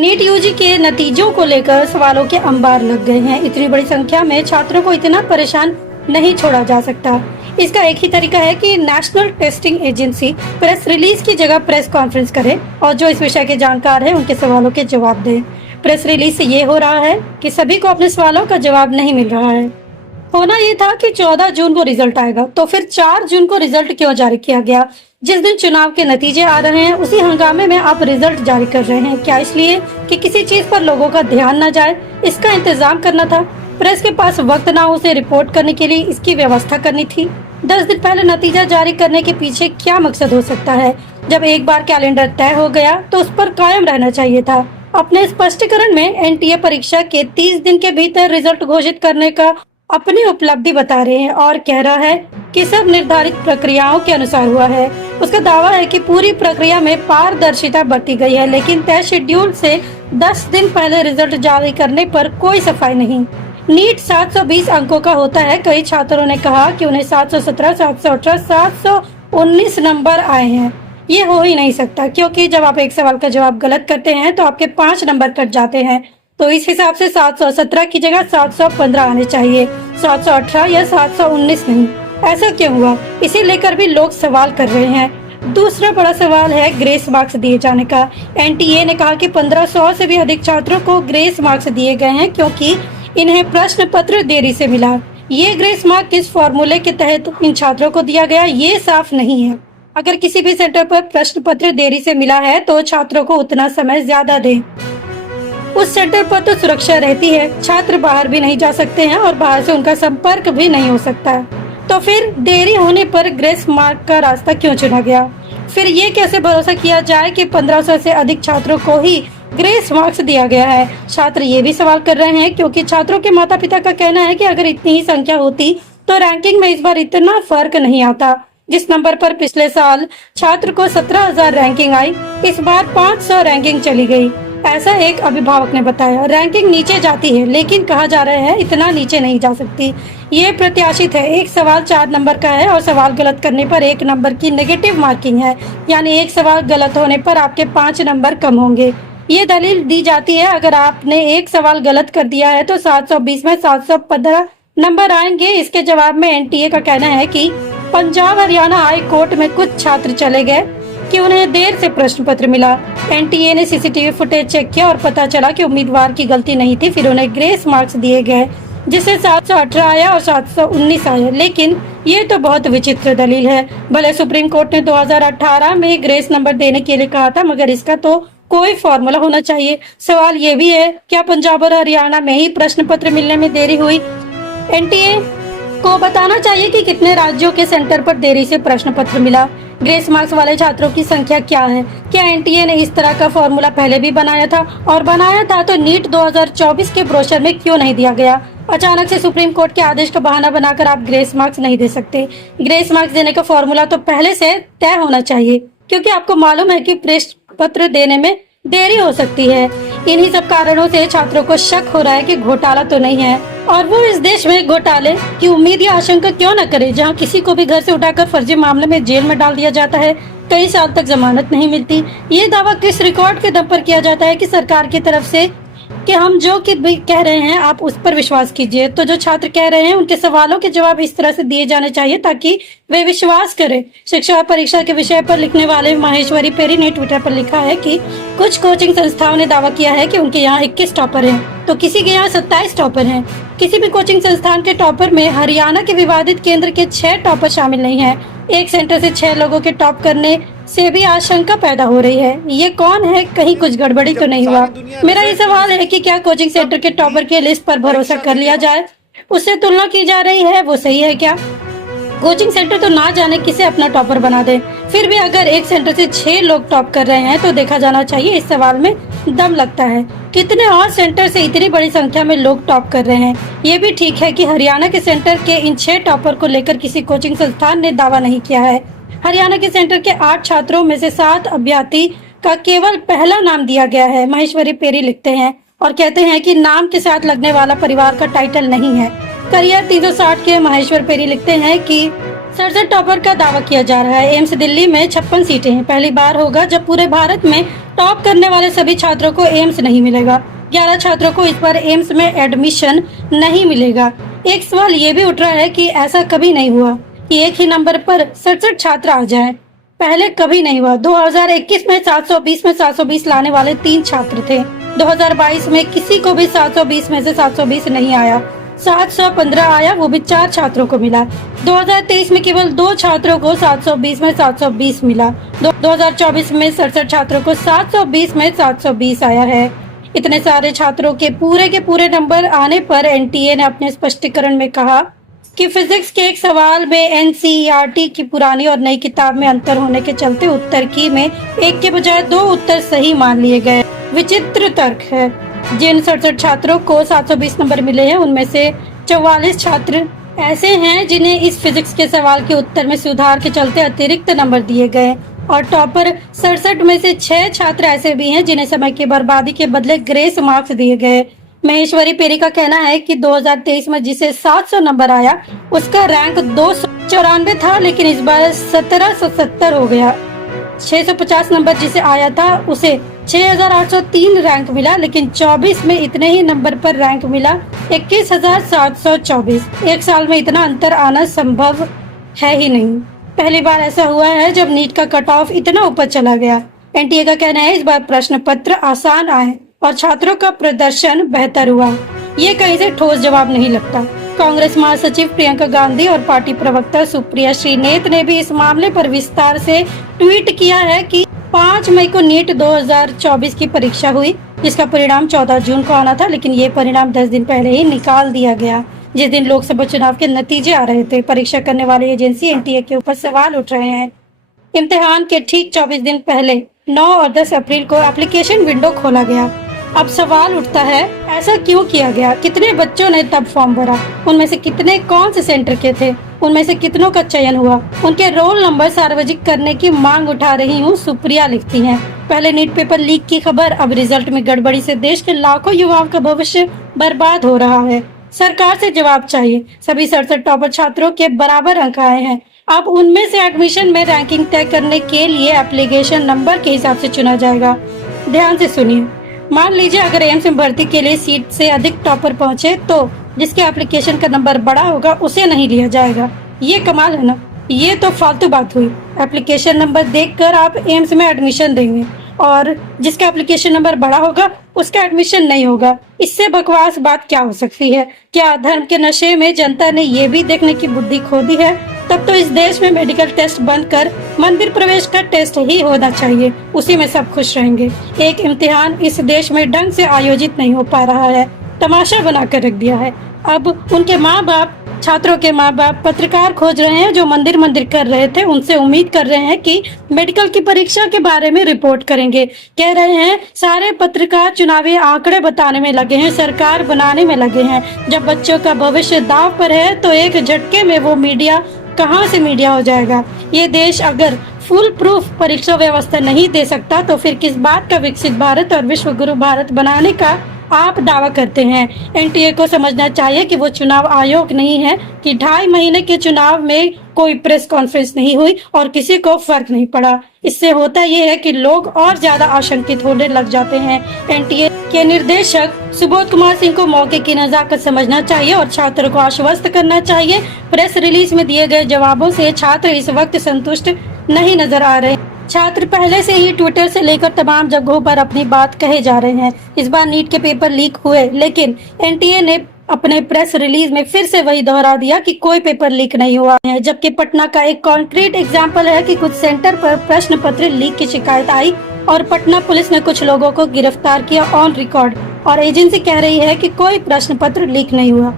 NEET UG के नतीजों को लेकर सवालों के अंबार लग गए हैं। इतनी बड़ी संख्या में छात्रों को इतना परेशान नहीं छोड़ा जा सकता। इसका एक ही तरीका है कि national testing agency press release की जगह प्रेस कॉन्फ्रेंस करे और जो इस विषय के जानकार हैं उनके सवालों के जवाब दे। प्रेस रिलीज से ये हो रहा है कि सभी को अपने सवालों का जवाब नहीं मिल रहा है। होना ये था कि 14 जून को रिजल्ट आएगा, तो फिर 4 जून को रिजल्ट क्यों जारी किया गया? जिस दिन चुनाव के नतीजे आ रहे हैं उसी हंगामे में आप रिजल्ट जारी कर रहे हैं। क्या इसलिए कि किसी चीज पर लोगों का ध्यान न जाए? इसका इंतजाम करना था। प्रेस के पास वक्त ना हो उसे रिपोर्ट करने के लिए इसकी व्यवस्था करनी थी। 10 दिन पहले नतीजा जारी करने के पीछे क्या मकसद हो सकता है? जब एक बार कैलेंडर तय हो गया तो उस पर कायम रहना चाहिए था। अपने स्पष्टीकरण में एनटीए परीक्षा के 30 दिन के भीतर रिजल्ट घोषित करने का अपनी उपलब्धि बता रहे हैं और कह रहा है कि सब निर्धारित प्रक्रियाओं के अनुसार हुआ है। उसका दावा है कि पूरी प्रक्रिया में पारदर्शिता बरती गई है, लेकिन तय शेड्यूल से 10 दिन पहले रिजल्ट जारी करने पर कोई सफाई नहीं। नीट 720 अंकों का होता है। कई छात्रों ने कहा कि उन्हें 717, 718, 719 नंबर आए हैं। ये हो ही नहीं सकता, क्योंकि जब आप एक सवाल का जवाब गलत करते हैं तो आपके 5 नंबर कट जाते हैं। तो इस हिसाब से 717 की जगह 715 आने चाहिए, 718 या 719 नहीं। ऐसा क्यों हुआ? इसे लेकर भी लोग सवाल कर रहे हैं। दूसरा बड़ा सवाल है ग्रेस मार्क्स दिए जाने का। एनटीए ने कहा कि 1500 से भी अधिक छात्रों को ग्रेस मार्क्स दिए गए हैं क्योंकि इन्हें प्रश्न पत्र देरी से मिला। ये ग्रेस मार्क किस फॉर्मूले के तहत इन छात्रों को दिया गया ये साफ नहीं है। अगर किसी भी सेंटर पर प्रश्न पत्र देरी से मिला है तो छात्रों को उतना समय ज्यादा दें। उस सेंटर पर तो सुरक्षा रहती है, छात्र बाहर भी नहीं जा सकते हैं और बाहर से उनका संपर्क भी नहीं हो सकता है। तो फिर देरी होने पर ग्रेस मार्क का रास्ता क्यों चुना गया? फिर ये कैसे भरोसा किया जाए कि 1500 से अधिक छात्रों को ही ग्रेस मार्क्स दिया गया है? छात्र ये भी सवाल कर रहे हैं क्योंकि छात्रों के माता पिता का कहना है कि अगर इतनी ही संख्या होती तो रैंकिंग में इस बार इतना फर्क नहीं आता। जिस नंबर पर पिछले साल छात्र को 17,000 रैंकिंग आई, इस बार 500 रैंकिंग चली गई। ऐसा एक अभिभावक ने बताया। रैंकिंग नीचे जाती है, लेकिन कहा जा रहा है इतना नीचे नहीं जा सकती। ये प्रत्याशित है। एक सवाल 4 नंबर का है और सवाल गलत करने पर 1 नंबर की नेगेटिव मार्किंग है, यानी एक सवाल गलत होने पर आपके 5 नंबर कम होंगे। ये दलील दी जाती है अगर आपने एक सवाल गलत कर दिया है तो 720 में 715 नंबर आएंगे। इसके जवाब में एनटीए का कहना है कि पंजाब हरियाणा हाई कोर्ट में कुछ छात्र चले गए कि उन्हें देर से प्रश्न पत्र मिला। एनटीए ने सीसीटीवी फुटेज चेक किया और पता चला कि उम्मीदवार की गलती नहीं थी। फिर उन्हें ग्रेस मार्क्स दिए गए, जिससे 718 आया और 719 आया। लेकिन ये तो बहुत विचित्र दलील है। भले सुप्रीम कोर्ट ने 2018 में ग्रेस नंबर देने के लिए कहा था, मगर इसका तो कोई फॉर्मूला होना चाहिए। सवाल ये भी है, क्या पंजाब और हरियाणा में ही प्रश्न पत्र मिलने में देरी हुई? एनटीए को बताना चाहिए कि कितने राज्यों के सेंटर पर देरी से प्रश्न पत्र मिला। ग्रेस मार्क्स वाले छात्रों की संख्या क्या है? क्या एनटीए ने इस तरह का फॉर्मूला पहले भी बनाया था? और बनाया था तो नीट 2024 के ब्रोशर में क्यों नहीं दिया गया? अचानक से सुप्रीम कोर्ट के आदेश का बहाना बनाकर आप ग्रेस मार्क्स नहीं दे सकते। ग्रेस मार्क्स देने का फॉर्मूला तो पहले से तय होना चाहिए, क्योंकि आपको मालूम है कि प्रश्न पत्र देने में देरी हो सकती है। इन्हीं सब कारणों से छात्रों को शक हो रहा है कि घोटाला तो नहीं है, और वो इस देश में घोटाले की उम्मीद या आशंका क्यों न करे, जहां किसी को भी घर से उठाकर फर्जी मामले में जेल में डाल दिया जाता है, कई साल तक जमानत नहीं मिलती। ये दावा किस रिकॉर्ड के दम पर किया जाता है कि सरकार की तरफ से कि हम जो कि भी कह रहे हैं आप उस पर विश्वास कीजिए। तो जो छात्र कह रहे हैं उनके सवालों के जवाब इस तरह से दिए जाने चाहिए ताकि वे विश्वास करें। शिक्षा और परीक्षा के विषय पर लिखने वाले माहेश्वरी पेरी ने ट्विटर पर लिखा है कि कुछ कोचिंग संस्थाओं ने दावा किया है कि उनके यहाँ 21 टॉपर हैं, तो किसी के यहाँ 27 टॉपर हैं। किसी भी कोचिंग संस्थान के टॉपर में हरियाणा के विवादित केंद्र के 6 टॉपर शामिल नहीं है। एक सेंटर से 6 लोगों के टॉप करने से भी आशंका पैदा हो रही है। ये कौन है? कहीं कुछ गड़बड़ी तो नहीं हुआ? मेरा ये सवाल है कि क्या कोचिंग सेंटर के टॉपर के लिस्ट पर भरोसा कर लिया जाए? उससे तुलना की जा रही है, वो सही है क्या? कोचिंग सेंटर तो ना जाने किसे अपना टॉपर बना दे। फिर भी अगर एक सेंटर से 6 लोग टॉप कर रहे हैं तो देखा जाना चाहिए। इस सवाल में दम लगता है। कितने और सेंटर से इतनी बड़ी संख्या में लोग टॉप कर रहे हैं? ये भी ठीक है कि हरियाणा के सेंटर के इन 6 टॉपर को लेकर किसी कोचिंग संस्थान ने दावा नहीं किया है। हरियाणा के सेंटर के 8 छात्रों में से 7 अभ्यर्थी का केवल पहला नाम दिया गया है। महेश्वरी पेरी लिखते हैं और कहते हैं कि नाम के साथ लगने वाला परिवार का टाइटल नहीं है। करियर 360 के महेश्वर पेरी लिखते हैं कि 67 टॉपर का दावा किया जा रहा है। एम्स दिल्ली में 56 सीटें हैं। पहली बार होगा जब पूरे भारत में टॉप करने वाले सभी छात्रों को एम्स नहीं मिलेगा। 11 छात्रों को इस बार एम्स में एडमिशन नहीं मिलेगा। एक सवाल ये भी उठ रहा है कि ऐसा कभी नहीं हुआ कि एक ही नंबर पर 67 छात्र आ जाएं। पहले कभी नहीं हुआ। 2021 में 720 में 720 लाने वाले 3 छात्र थे। 2022 में किसी को भी 720 में से 720 नहीं आया। 715 आया, वो भी 4 छात्रों को मिला। 2023 में केवल 2 छात्रों को 720 में 720 मिला। 2024 में 67 छात्रों को 720 में 720 आया है। इतने सारे छात्रों के पूरे नंबर आने पर एनटीए ने अपने स्पष्टीकरण में कहा कि फिजिक्स के एक सवाल में एनसीईआरटी की पुरानी और नई किताब में अंतर होने के चलते उत्तर की में एक के बजाय 2 उत्तर सही मान लिए गए। विचित्र तर्क है। जिन 67 छात्रों को 720 नंबर मिले हैं उनमें से 44 छात्र ऐसे हैं जिन्हें इस फिजिक्स के सवाल के उत्तर में सुधार के चलते अतिरिक्त नंबर दिए गए और टॉपर 67 में से 6 छात्र ऐसे भी हैं जिन्हें समय की बर्बादी के बदले ग्रेस मार्क्स दिए गए। महेश्वरी पेरी का कहना है कि 2023 में जिसे 700 नंबर आया उसका रैंक 294 था, लेकिन इस बार 1770 हो गया। 650 नंबर जिसे आया था उसे 6803 रैंक मिला, लेकिन 24 में इतने ही नंबर पर रैंक मिला 21724। एक साल में इतना अंतर आना संभव है ही नहीं। पहली बार ऐसा हुआ है जब नीट का कट ऑफ इतना ऊपर चला गया। एनटीए का कहना है इस बार प्रश्न पत्र आसान आए और छात्रों का प्रदर्शन बेहतर हुआ। ये कहीं से ठोस जवाब नहीं लगता। कांग्रेस महासचिव प्रियंका गांधी और पार्टी प्रवक्ता सुप्रिया श्रीनेत ने भी इस मामले पर विस्तार से ट्वीट किया है कि 5 मई को नीट 2024 की परीक्षा हुई, जिसका परिणाम 14 जून को आना था, लेकिन ये परिणाम 10 दिन पहले ही निकाल दिया गया, जिस दिन लोकसभा चुनाव के नतीजे आ रहे थे। परीक्षा करने वाली एजेंसी एनटीए के ऊपर सवाल उठ रहे हैं। इम्तिहान के ठीक 24 दिन पहले 9 और 10 अप्रैल को एप्लीकेशन विंडो खोला गया। अब सवाल उठता है ऐसा क्यों किया गया? कितने बच्चों ने तब फॉर्म भरा? उनमें से कितने कौन से सेंटर के थे? उनमें से कितनों का चयन हुआ? उनके रोल नंबर सार्वजनिक करने की मांग उठा रही हूँ, सुप्रिया लिखती हैं। पहले नीट पेपर लीक की खबर, अब रिजल्ट में गड़बड़ी से देश के लाखों युवाओं का भविष्य बर्बाद हो रहा है। सरकार से जवाब चाहिए। सभी 67 टॉपर छात्रों के बराबर अंक आए हैं। अब उनमें से एडमिशन में रैंकिंग तय करने के लिए एप्लीकेशन नंबर के हिसाब से चुना जाएगा। ध्यान से सुनिए। मान लीजिए अगर एम्स में भर्ती के लिए सीट से अधिक टॉपर पहुंचे तो जिसके एप्लीकेशन का नंबर बड़ा होगा उसे नहीं लिया जाएगा। ये कमाल है ना? ये तो फालतू बात हुई। एप्लीकेशन नंबर देखकर आप एम्स में एडमिशन देंगे और जिसका एप्लीकेशन नंबर बड़ा होगा उसका एडमिशन नहीं होगा। इससे बकवास बात क्या हो सकती है? क्या धर्म के नशे में जनता ने ये भी देखने की बुद्धि खो दी है? तब तो इस देश में मेडिकल टेस्ट बंद कर मंदिर प्रवेश का टेस्ट ही होना चाहिए, उसी में सब खुश रहेंगे। एक इम्तिहान इस देश में ढंग से आयोजित नहीं हो पा रहा है, तमाशा बना कर रख दिया है। अब उनके माँ बाप, छात्रों के माँ बाप पत्रकार खोज रहे हैं जो मंदिर कर रहे थे, उनसे उम्मीद कर रहे हैं कि मेडिकल की परीक्षा के बारे में रिपोर्ट करेंगे। कह रहे हैं सारे पत्रकार चुनावी आंकड़े बताने में लगे हैं, सरकार बनाने में लगे हैं। जब बच्चों का भविष्य दांव पर है तो एक झटके में वो मीडिया कहां से मीडिया हो जाएगा। ये देश अगर फुल प्रूफ परीक्षा व्यवस्था नहीं दे सकता तो फिर किस बात का विकसित भारत और विश्व गुरु भारत बनाने का आप दावा करते हैं? एनटीए को समझना चाहिए कि वो चुनाव आयोग नहीं है कि 2.5 महीने के चुनाव में कोई प्रेस कॉन्फ्रेंस नहीं हुई और किसी को फर्क नहीं पड़ा। इससे होता ये है कि लोग और ज्यादा आशंकित होने लग जाते हैं। एनटीए के निर्देशक सुबोध कुमार सिंह को मौके की नजाकत समझना चाहिए और छात्रों को आश्वस्त करना चाहिए। प्रेस रिलीज में दिए गए जवाबों से छात्र इस वक्त संतुष्ट नहीं नजर आ रहे। छात्र पहले से ही ट्विटर से लेकर तमाम जगहों पर अपनी बात कहे जा रहे हैं। इस बार नीट के पेपर लीक हुए, लेकिन एनटीए ने अपने प्रेस रिलीज में फिर से वही दोहरा दिया कि कोई पेपर लीक नहीं हुआ है। जबकि पटना का एक कॉन्क्रीट एग्जाम्पल है कि कुछ सेंटर पर प्रश्न पत्र लीक की शिकायत आई और पटना पुलिस ने कुछ लोगों को गिरफ्तार किया ऑन रिकॉर्ड, और एजेंसी कह रही है कि कोई प्रश्न पत्र लीक नहीं हुआ।